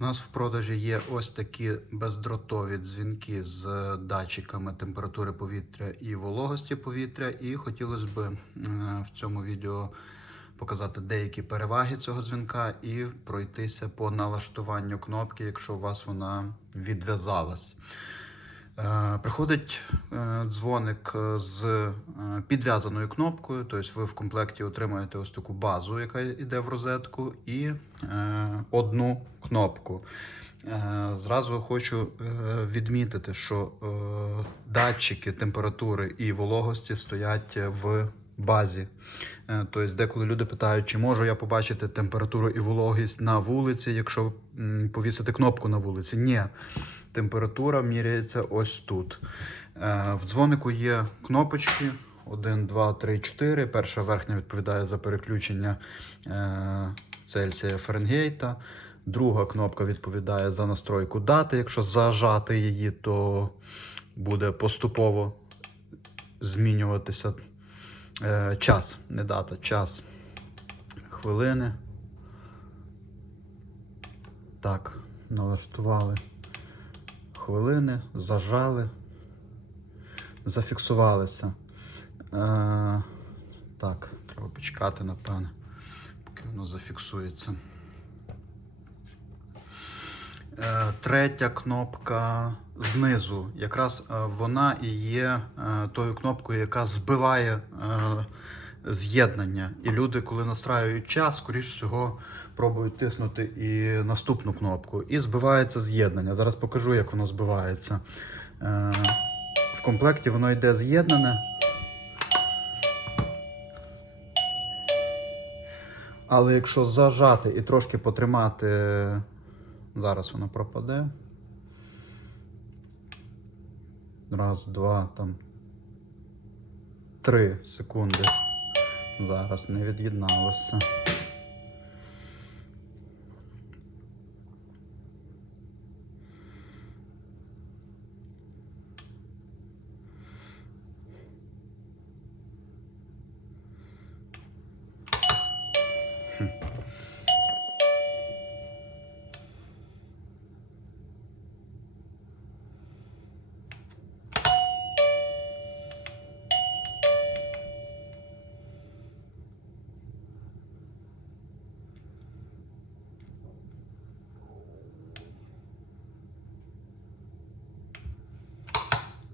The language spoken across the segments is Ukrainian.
У нас в продажі є ось такі бездротові дзвінки з датчиками температури повітря і вологості повітря. І хотілося б е, в цьому відео показати деякі переваги цього дзвінка і пройтися по налаштуванню кнопки, якщо у вас вона відв'язалась. Е, Приходить е, дзвоник е, з підв'язаною кнопкою, тобто ви в комплекті отримаєте ось таку базу, яка йде в розетку, і одну кнопку. Зразу хочу відмітити, що датчики температури і вологості стоять в базі. Тобто, деколи люди питають, чи можу я побачити температуру і вологість на вулиці, якщо повісити кнопку на вулиці. Ні, температура міряється ось тут. Е, В дзвонику є кнопочки. 1, 2, 3, 4. Перша верхня відповідає за переключення е, Цельсія Фаренгейта. Друга кнопка відповідає за настройку дати. Якщо зажати її, то буде поступово змінюватися е, час. Не дата, час. Хвилини. Так, налаштували хвилини, зажали, зафіксувалися. Е, так, треба почекати, напевне, поки воно зафіксується. Е, третя кнопка знизу. Якраз е, вона і є е, тою кнопкою, яка збиває е, з'єднання. І люди, коли настраюють час, скоріш всього пробують тиснути і наступну кнопку. І збивається з'єднання. Зараз покажу, як воно збивається. Е, В комплекті воно йде з'єднане. Але якщо зажати і трошки потримати, зараз воно пропаде. Раз, два, там. Три секунди. Зараз не від'єдналося.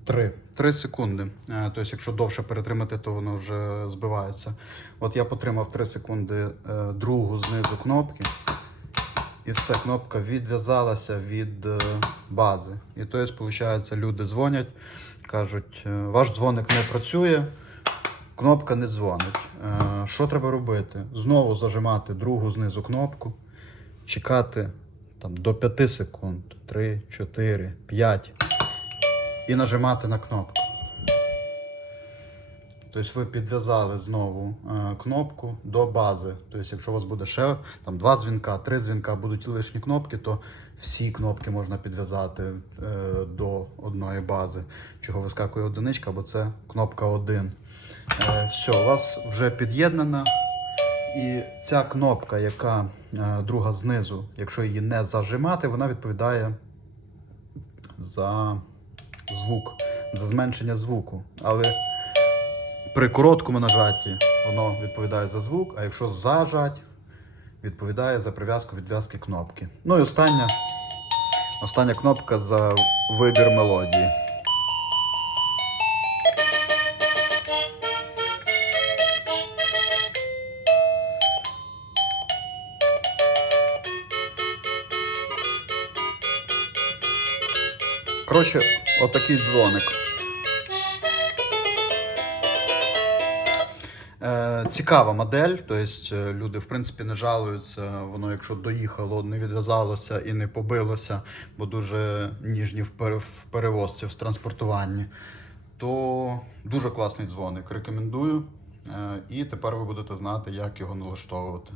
Три. Три секунди. Е, Тобто, якщо довше перетримати, то воно вже збивається. От я потримав 3 секунди е, другу знизу кнопки. І все, кнопка відв'язалася від е, бази. І тобто, виходить, люди дзвонять, кажуть, ваш дзвоник не працює, кнопка не дзвонить. Що треба робити? Знову зажимати другу знизу кнопку, чекати там, до 5 секунд, 3, 4, 5 і нажимати на кнопку. Тобто ви підв'язали знову е, кнопку до бази. Тобто, якщо у вас буде ще там, два дзвінка, три дзвінка, будуть лишні кнопки, то всі кнопки можна підв'язати е, до одної бази. Чого вискакує одиничка, бо це кнопка 1. Е, все, у вас вже під'єднана. І ця кнопка, яка друга знизу, якщо її не зажимати, вона відповідає за звук, за зменшення звуку. Але при короткому нажатті воно відповідає за звук, а якщо зажать, відповідає за прив'язку відв'язки кнопки. Ну і остання, остання кнопка за вибір мелодії. Коротше, отакий дзвоник. Е, Цікава модель, тобто люди в принципі не жалуються, воно якщо доїхало, не відв'язалося і не побилося, бо дуже ніжні в перевозці, в транспортуванні. То дуже класний дзвоник. Рекомендую. Е, І тепер ви будете знати, як його налаштовувати.